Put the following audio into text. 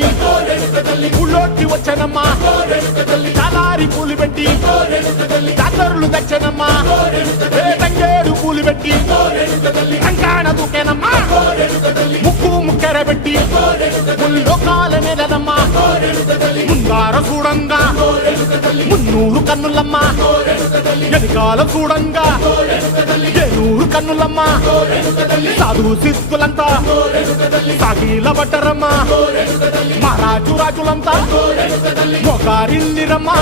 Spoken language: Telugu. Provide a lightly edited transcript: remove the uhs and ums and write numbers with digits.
పెట్టి ఊళ్ళోకి వచ్చానమ్మా చాలారి పూలు పెట్టి జాతరులు తెచ్చానమ్మా తంగేడు పూలు పెట్టి కంకాణ దూకేనమ్మా ముక్కు ముక్కెర పెట్టి ముల్లోకాల నెలనమ్మా ముందార చూడంగా మున్నూరు కన్నులమ్మా ఎనకాల చూడంగా ఏనూరు కన్నులమ్మా సాధువు సిద్ధులంతా సాగిల బట్టరమ్మా మహారాజు రాజులంతా మొగారిల్లిరమ్మా